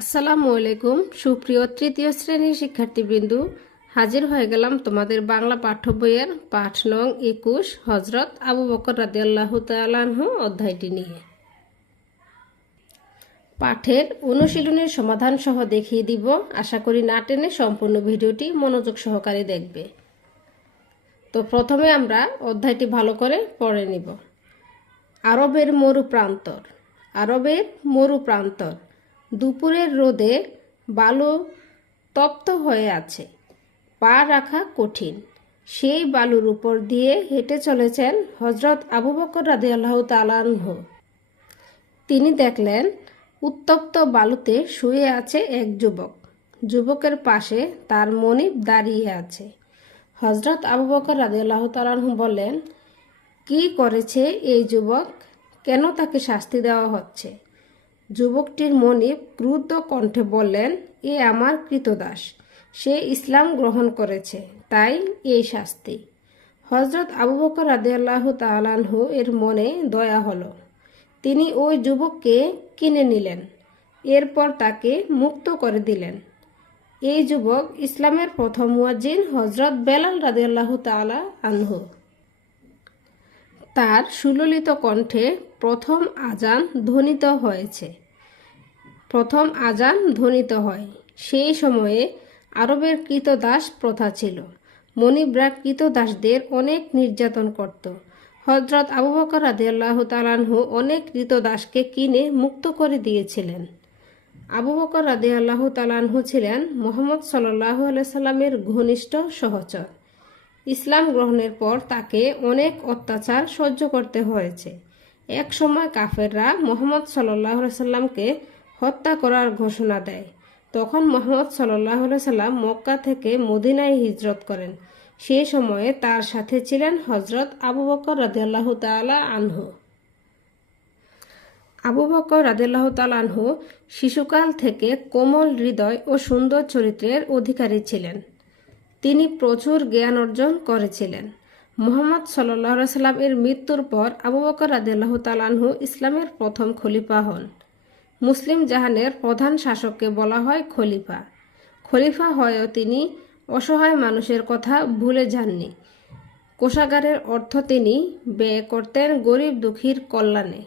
আসসালামু আলাইকুম, সুপ্রিয় তৃতীয় শ্রেণির শিক্ষার্থীবৃন্দু। হাজির হয়ে গেলাম তোমাদের বাংলা পাঠ্য বইয়ের পাঠ নং একুশ হজরত আবু বকর রাদিয়াল্লাহ তালাহ অধ্যায়টি নিয়ে। পাঠের অনুশীলনের সমাধান সহ দেখিয়ে দিব। আশা করি না টেনে সম্পূর্ণ ভিডিওটি মনোযোগ সহকারে দেখবে। তো প্রথমে আমরা অধ্যায়টি ভালো করে পড়ে নিব। আরবের মরু প্রান্তর, আরবের মরু প্রান্তর। দুপুরের রোদে বালু তপ্ত হয়ে আছে। পা রাখা কঠিন। সেই বালুর উপর দিয়ে হেঁটে চলেছেন হজরত আবু বকর রাধে আল্লাহ তালানহ তিনি দেখলেন, উত্তপ্ত বালুতে শুয়ে আছে এক যুবক। যুবকের পাশে তার মনিব দাঁড়িয়ে আছে। হজরত আবু বকর রাধে আল্লাহ তালানহু বললেন, কি করেছে এই যুবক? কেন তাকে শাস্তি দেওয়া হচ্ছে? যুবকটির মনিব ক্রুদ্ধ কণ্ঠে বললেন, এ আমার কৃতদাস, সে ইসলাম গ্রহণ করেছে, তাই এই শাস্তি। হজরত আবু বকর রাদিয়াল্লাহ তালানহু এর মনে দয়া হলো। তিনি ওই যুবককে কিনে নিলেন, এরপর তাকে মুক্ত করে দিলেন। এই যুবক ইসলামের প্রথম মুয়াজ্জিন হজরত বেলাল রাদিয়াল্লাহু তাআলা আনহু। তার সুললিত কণ্ঠে প্রথম আজান ধ্বনিত হয়েছে। প্রথম আজান ধ্বনিত হয়। সেই সময়ে আরবের কৃতদাস প্রথা ছিল। মনিবরা কৃতদাসদের অনেক নির্যাতন করত। হজরত আবু বকর রাদিয়াল্লাহু তালানহু অনেক কৃতদাসকে কিনে মুক্ত করে দিয়েছিলেন। আবু বকর রাদিয়াল্লাহু তালানহু ছিলেন মোহাম্মদ সাল্লাহ সাল্লামের ঘনিষ্ঠ সহচর। ইসলাম গ্রহণের পর তাকে অনেক অত্যাচার সহ্য করতে হয়েছে। এক সময় কাফেররা মোহাম্মদ সাল্লাহ সাল্লামকে হত্যা করার ঘোষণা দেয়। তখন মোহাম্মদ সাল্লাহ সাল্লাম মক্কা থেকে মদিনায় হিজরত করেন। সেই সময়ে তার সাথে ছিলেন হজরত আবু বকর রাদিয়াল্লাহু তাআলা আনহু। আবু বকর রাদিয়াল্লাহ তালানহু শিশুকাল থেকে কোমল হৃদয় ও সুন্দর চরিত্রের অধিকারী ছিলেন। তিনি প্রচুর জ্ঞান অর্জন করেছিলেন। মোহাম্মদ সাল্লাম এর মৃত্যুর পর আবু বকর রাদিয়াল্লাহ তালানহু ইসলামের প্রথম খলিফা হন। মুসলিম জাহানের প্রধান শাসককে বলা হয় খলিফা। খলিফা হয়েও তিনি অসহায় মানুষের কথা ভুলে যাননি। কোষাগারের অর্থ তিনি ব্যয় করতেন গরিব দুঃখীর কল্যাণে।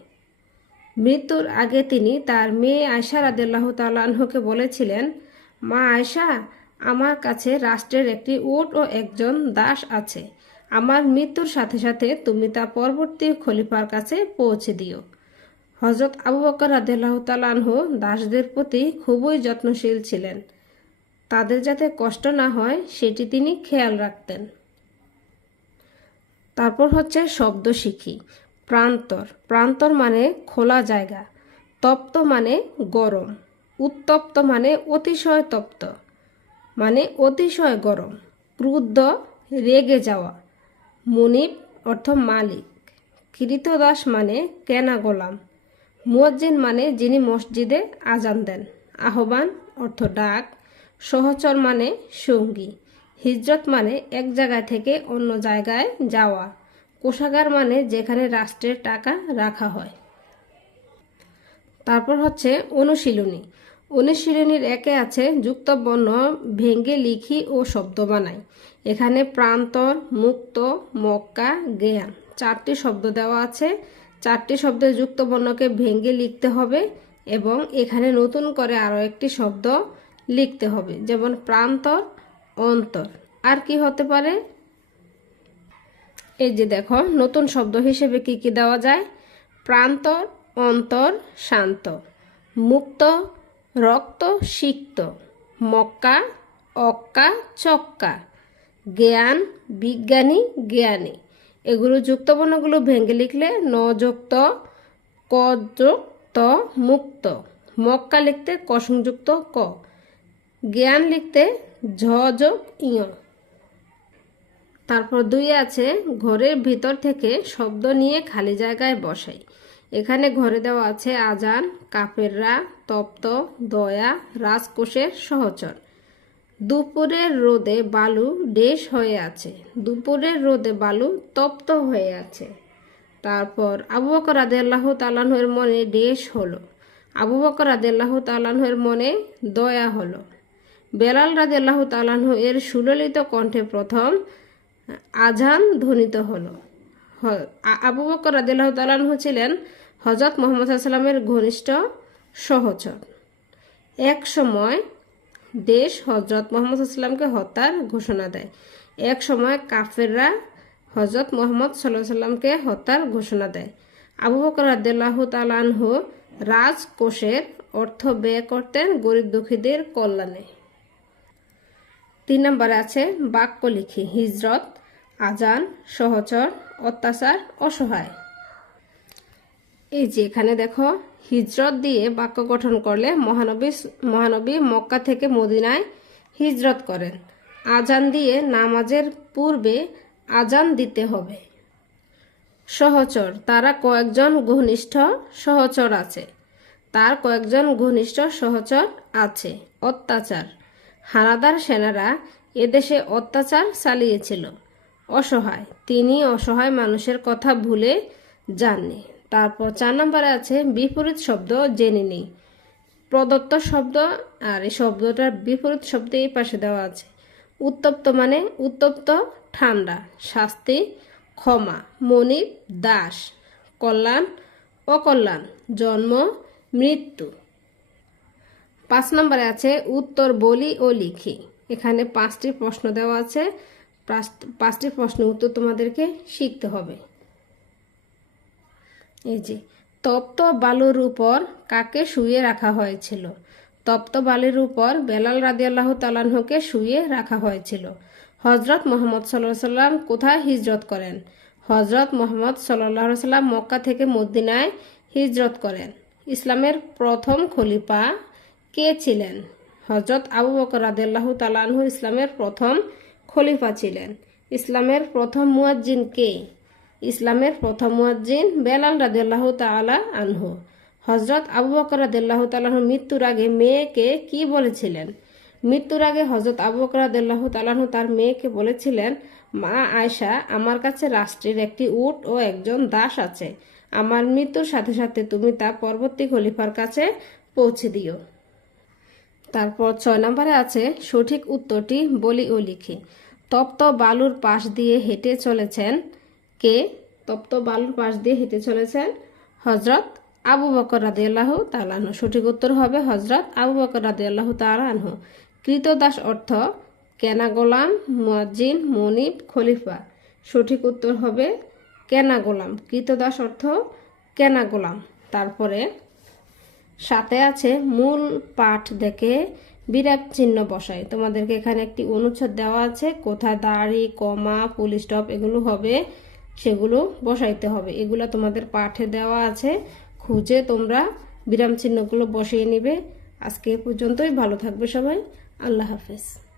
মৃত্যুর আগে তিনি তার মেয়ে আয়সা রাদিল্লাহ তালাহকে বলেছিলেন, মা আয়সা আমার কাছে রাষ্ট্রের একটি উট ও একজন দাস আছে। আমার মৃত্যুর সাথে সাথে তুমি তা পরবর্তী খলিফার কাছে পৌঁছে দিও। হজরত আবু বকর রাদিল্লাহ তালানহু দাসদের প্রতি খুবই যত্নশীল ছিলেন। তাদের যাতে কষ্ট না হয়, সেটি তিনি খেয়াল রাখতেন। তারপর হচ্ছে শব্দ শিখি। প্রান্তর। প্রান্তর মানে খোলা জায়গা। তপ্ত মানে গরম। উত্তপ্ত মানে অতিশয় তপ্ত। মানে অতিশয় গরম, ক্রুদ্ধ, রেগে যাওয়া। মুনিব অর্থ মালিক। কৃতদাস মানে কেনা গোলাম। মুয়াজ্জিন মানে যিনি মসজিদে আজান দেন। আহ্বান অর্থ ডাক। সহচর মানে সঙ্গী। হিজরত মানে এক জায়গা থেকে অন্য জায়গায় যাওয়া। কোষাগার মানে যেখানে রাষ্ট্রের টাকা রাখা হয়। তারপর হচ্ছে অনুশীলনী। অনুশীলনীর একে আছে যুক্ত বর্ণ ভেঙ্গে লিখি ও শব্দ বানাই। এখানে প্রান্তর, মুক্ত, মক্কা, জ্ঞান। চারটি শব্দ দেওয়া আছে। চারটি শব্দের যুক্ত বর্ণকে ভেঙ্গে লিখতে হবে এবং এখানে নতুন করে আরও একটি শব্দ লিখতে হবে, যেমন প্রান্তর, অন্তর। আর কি হতে পারে? এই যে দেখো, নতুন শব্দ হিসেবে কি কি দেওয়া যায়? প্রান্তর, অন্তর, শান্ত। মুক্ত রক্ত সিক্ত মক্কা, অক্কা, চক্কা। জ্ঞান, বিজ্ঞানী, জ্ঞানী। এগুলো যুক্তবর্ণগুলো ভেঙে লিখলে ন নযুক্ত, কযুক্ত, মুক্ত। মক্কা লিখতে কসংযুক্ত ক। জ্ঞান লিখতে ঝ যোগ ইয়। তারপর দুই আছে, ঘরের ভিতর থেকে শব্দ নিয়ে খালি জায়গায় বসাই। এখানে ঘরে দেওয়া আছে আজান, কাফেররা, তপ্ত, দয়া, রাজকোষের সহচর। দুপুরের রোদে বালু ডেশ হয়ে আছে। দুপুরের রোদে বালু তপ্ত হয়ে আছে। তারপর আবু বকর রাদিয়াল্লাহু তাআলার মনে ডেশ হলো। আবু বকর রাদিয়াল্লাহু তাআলার মনে দয়া হলো। বেলাল রাদিয়াল্লাহু তাআলাহু এর সুললিত কণ্ঠে প্রথম আজান ধ্বনিত হলো। আবু বকর রাদিয়াল্লাহু তাআলাহু ছিলেন হজরত মোহাম্মদ সাল্লামের ঘনিষ্ঠ সহচর। এক সময় দেশ হজরত মোহাম্মদ সাল্লামকে হত্যার ঘোষণা দেয়। এক সময় কাফেররা হজরত মোহাম্মদ সাল্লাহ সাল্লামকে হত্যার ঘোষণা দেয়। আবু বকর রাদিয়াল্লাহ তালানহু রাজকোষের অর্থ ব্যয় করতেন গরিব দুঃখীদের কল্যাণে। তিন নম্বরে আছে বাক্য লিখি, হিজরত, আজান, সহচর, অত্যাচার, অসহায়। এই যে এখানে দেখো, হিজরত দিয়ে বাক্য গঠন করলে মহানবী মহানবী মক্কা থেকে মদিনায় হিজরত করেন। আজান দিয়ে নামাজের পূর্বে আজান দিতে হবে। সহচর, তারা কয়েকজন ঘনিষ্ঠ সহচর আছে। তার কয়েকজন ঘনিষ্ঠ সহচর আছে, অত্যাচার। হানাদার সেনারা এদেশে অত্যাচার চালিয়েছিল। অসহায় তিনি অসহায় মানুষের কথা ভুলে যাননি। তারপর চার নম্বরে আছে বিপরীত শব্দ জেনে নিই। প্রদত্ত শব্দ আর এই শব্দটার বিপরীত শব্দ এই পাশে দেওয়া আছে। উত্তপ্ত মানে উত্তপ্ত, ঠান্ডা, শাস্তি, ক্ষমা, মনিব, দাস, কল্যাণ, অকল্যাণ, জন্ম, মৃত্যু। পাঁচ নম্বরে আছে উত্তর বলি ও লিখি। এখানে পাঁচটি প্রশ্ন দেওয়া আছে। পাঁচটি প্রশ্ন উত্তর তোমাদেরকে শিখতে হবে। এই যে, তপ্ত বালুর উপর কাকে শুয়ে রাখা হয়েছিল? তপ্ত বালির উপর বেলাল রাদিয়াল্লাহ তালাহকে শুয়ে রাখা হয়েছিল। হজরত মোহাম্মদ সাল্লাহ সাল্লাম কোথায় হিজরত করেন? হজরত মোহাম্মদ সাল্লাহ সাল্লাম মক্কা থেকে মদিনায় হিজরত করেন। ইসলামের প্রথম খলিফা কে ছিলেন? হজরত আবু বকর রাদিয়াল্লাহ তালাহু ইসলামের প্রথম খলিফা ছিলেন। ইসলামের প্রথম মুয়াজ্জিন কে? ইসলামের প্রথম মুয়াজ্জিন বেলাল রাদিয়াল্লাহু তাআলা আনহু। হজরত আবু বকর রাদিয়াল্লাহু তাআলার মৃত্যুর আগে মেয়েকে কি বলেছিলেন? মৃত্যুর আগে হজরত আবু বকর রাদিয়াল্লাহু তাআলাহু তার মেয়েকে বলেছিলেন, মা আয়শা, আমার কাছে রাষ্ট্রের একটি উট ও একজন দাস আছে। আমার মৃত্যুর সাথে সাথে তুমি তা পরবর্তী খলিফার কাছে পৌঁছে দিও। তারপর ছয় নম্বরে আছে, সঠিক উত্তরটি বলি ও লিখি। তপ্ত বালুর পাশ দিয়ে হেঁটে চলেছেন কে তপ্ত বালুর পাশ দিয়ে হেঁটে চলেছেন? হজরত আবু বকর রাদিয়াল্লাহু তালানহ সঠিক উত্তর হবে হজরত আবু বকর রাদিয়াল্লাহু তালানহ কৃতদাস অর্থ কেনা গোলাম, মুয়াজ্জিন, মনিব, খলিফা। সঠিক উত্তর হবে কেনা গোলাম। কৃতদাস অর্থ কেনা গোলাম। তারপরে সাথে আছে মূল পাঠ দেখে বিরাট চিহ্ন বসায়। তোমাদেরকে এখানে একটি অনুচ্ছেদ দেওয়া আছে। কোথায় দাড়ি, কমা, ফুল স্টপ এগুলো হবে সেগুলো বসাইতে হবে। এগুলো তোমাদের পাঠে দেওয়া আছে। খুঁজে তোমরা বিরাম চিহ্নগুলো বসিয়ে নিবে। আজকে পর্যন্তই। ভালো থাকবে সবাই। আল্লাহ হাফেজ।